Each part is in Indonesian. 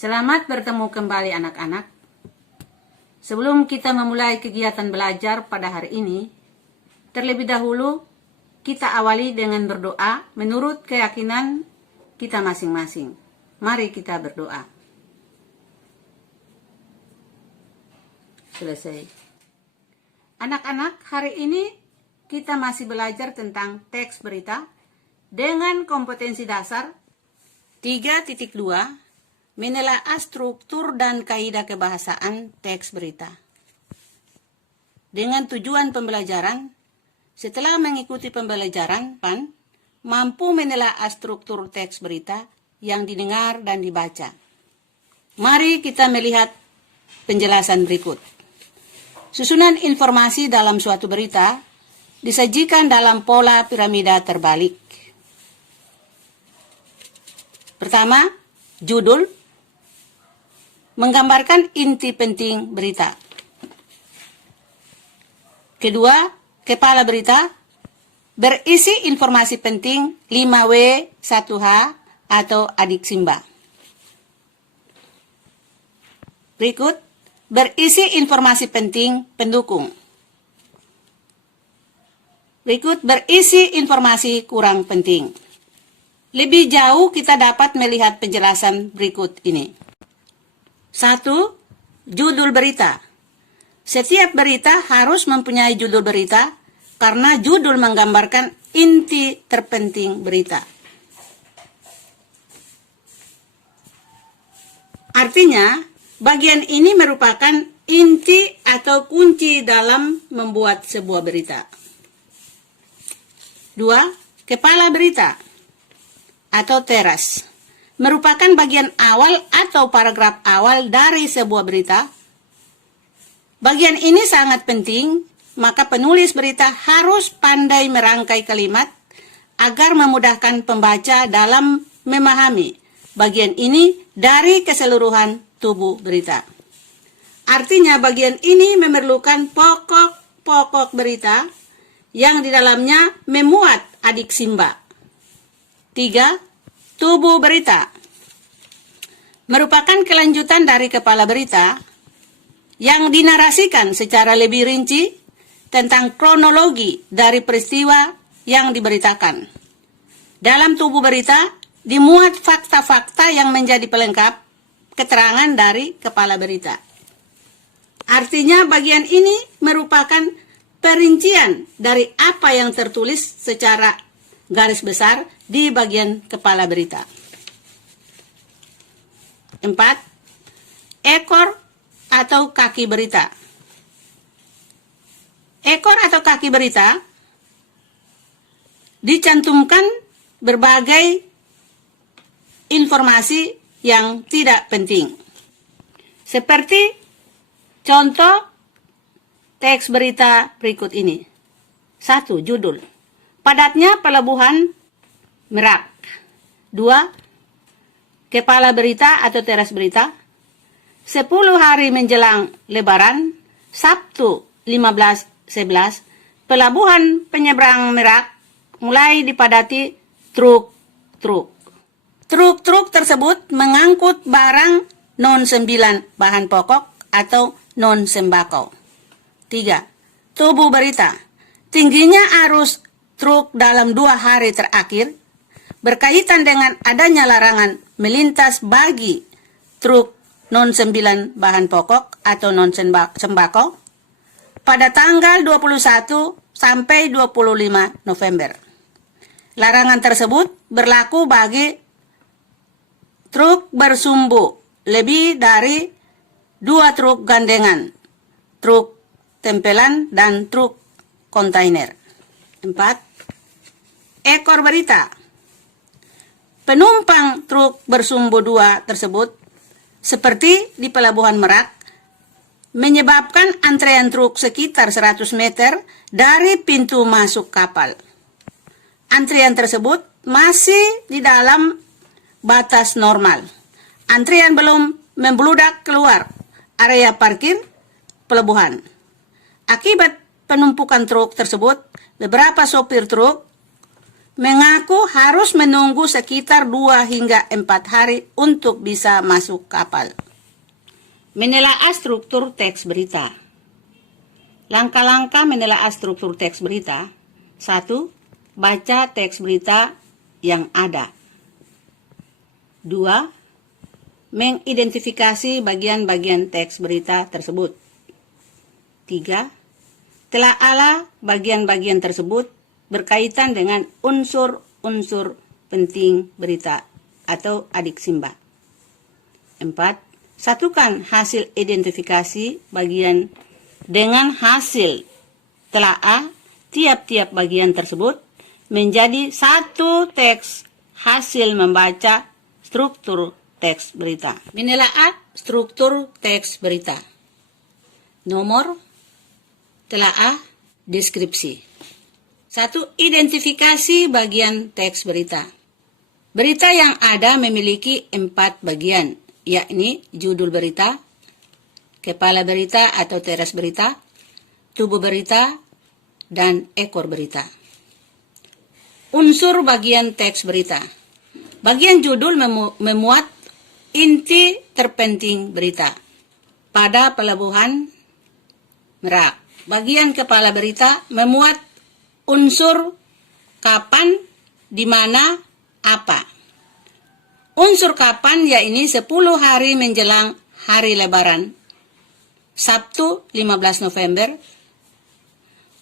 Selamat bertemu kembali anak-anak. Sebelum kita memulai kegiatan belajar pada hari ini, terlebih dahulu kita awali dengan berdoa menurut keyakinan kita masing-masing. Mari kita berdoa. Selesai. Anak-anak, hari ini kita masih belajar tentang teks berita dengan kompetensi dasar 3.2, menelaah struktur dan kaidah kebahasaan teks berita. Dengan tujuan pembelajaran, setelah mengikuti pembelajaran, mampu menelaah struktur teks berita yang didengar dan dibaca. Mari kita melihat penjelasan berikut. Susunan informasi dalam suatu berita disajikan dalam pola piramida terbalik. Pertama, judul menggambarkan inti penting berita. Kedua, kepala berita berisi informasi penting 5W, 1H atau adik Simba. Berikut, berisi informasi penting pendukung. Berikut, berisi informasi kurang penting. Lebih jauh kita dapat melihat penjelasan berikut ini. 1. Judul berita. Setiap berita harus mempunyai judul berita karena judul menggambarkan inti terpenting berita. Artinya, bagian ini merupakan inti atau kunci dalam membuat sebuah berita. 2. Kepala berita atau teras merupakan bagian awal atau paragraf awal dari sebuah berita. Bagian ini sangat penting, maka penulis berita harus pandai merangkai kalimat agar memudahkan pembaca dalam memahami bagian ini dari keseluruhan tubuh berita. Artinya bagian ini memerlukan pokok-pokok berita yang di dalamnya memuat adik Simba. 3. Tubuh berita merupakan kelanjutan dari kepala berita yang dinarasikan secara lebih rinci tentang kronologi dari peristiwa yang diberitakan. Dalam tubuh berita dimuat fakta-fakta yang menjadi pelengkap keterangan dari kepala berita. Artinya bagian ini merupakan perincian dari apa yang tertulis secara garis besar di bagian kepala berita. 4. Ekor atau kaki berita. Ekor atau kaki berita dicantumkan berbagai informasi yang tidak penting. Seperti contoh teks berita berikut ini. 1. Judul. Padatnya pelabuhan Merak. 2. Kepala berita atau teras berita. 10 hari menjelang Lebaran, Sabtu 15/11, pelabuhan penyeberang Merak mulai dipadati truk-truk. Truk-truk tersebut mengangkut barang non-9 bahan pokok atau non-sembako. 3. Tubuh berita. Tingginya arus truk dalam 2 hari terakhir berkaitan dengan adanya larangan melintas bagi truk non-9 bahan pokok atau non-sembako pada tanggal 21 sampai 25 November. Larangan tersebut berlaku bagi truk bersumbu lebih dari 2 truk gandengan, truk tempelan, dan truk kontainer. 4. Ekor berita. Penumpang truk bersumbu 2 tersebut, seperti di Pelabuhan Merak, menyebabkan antrean truk sekitar 100 meter dari pintu masuk kapal. Antrian tersebut masih di dalam batas normal. Antrian belum membludak keluar area parkir pelabuhan. Akibat penumpukan truk tersebut, beberapa sopir truk mengaku harus menunggu sekitar 2 hingga 4 hari untuk bisa masuk kapal. Menelaah struktur teks berita. Langkah-langkah menelaah struktur teks berita. 1. Baca teks berita yang ada. 2. Mengidentifikasi bagian-bagian teks berita tersebut. 3. Telaahlah bagian-bagian tersebut berkaitan dengan unsur-unsur penting berita atau adik simba. 4. Satukan hasil identifikasi bagian dengan hasil telaah tiap-tiap bagian tersebut menjadi satu teks hasil membaca struktur teks berita. Menelaah struktur teks berita. Nomor, telaah, deskripsi. 1. Identifikasi bagian teks berita. Berita yang ada memiliki 4 bagian, yakni judul berita, kepala berita atau teras berita, tubuh berita, dan ekor berita. Unsur bagian teks berita. Bagian judul memuat inti terpenting berita. Pada pelabuhan Merak. Bagian kepala berita memuat unsur kapan, di mana, apa. Unsur kapan yakni 10 hari menjelang hari Lebaran, Sabtu 15 November.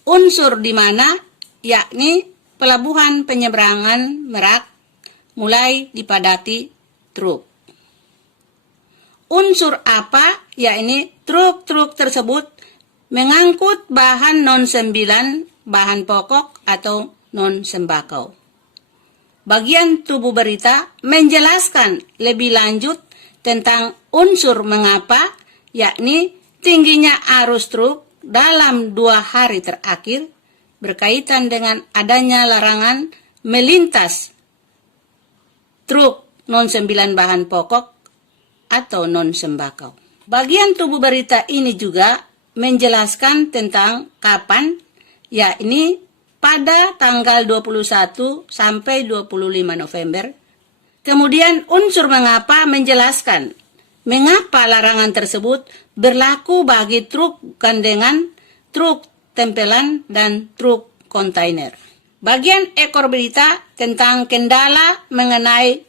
Unsur di mana yakni pelabuhan penyeberangan Merak mulai dipadati truk. Unsur apa yakni truk-truk tersebut mengangkut bahan non-9, bahan pokok atau non-sembako. Bagian tubuh berita menjelaskan lebih lanjut tentang unsur mengapa, yakni tingginya arus truk dalam 2 hari terakhir berkaitan dengan adanya larangan melintas truk non-9 bahan pokok atau non-sembako. Bagian tubuh berita ini juga menjelaskan tentang kapan, yakni pada tanggal 21 sampai 25 November. Kemudian unsur mengapa menjelaskan mengapa larangan tersebut berlaku bagi truk gandengan, truk tempelan, dan truk kontainer. Bagian ekor berita tentang kendala mengenai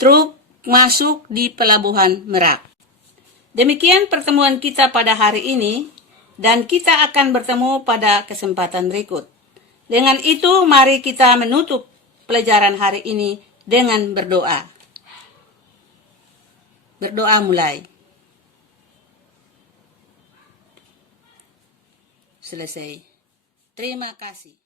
truk masuk di pelabuhan Merak. Demikian pertemuan kita pada hari ini, dan kita akan bertemu pada kesempatan berikut. Dengan itu, mari kita menutup pelajaran hari ini dengan berdoa. Berdoa mulai. Selesai. Terima kasih.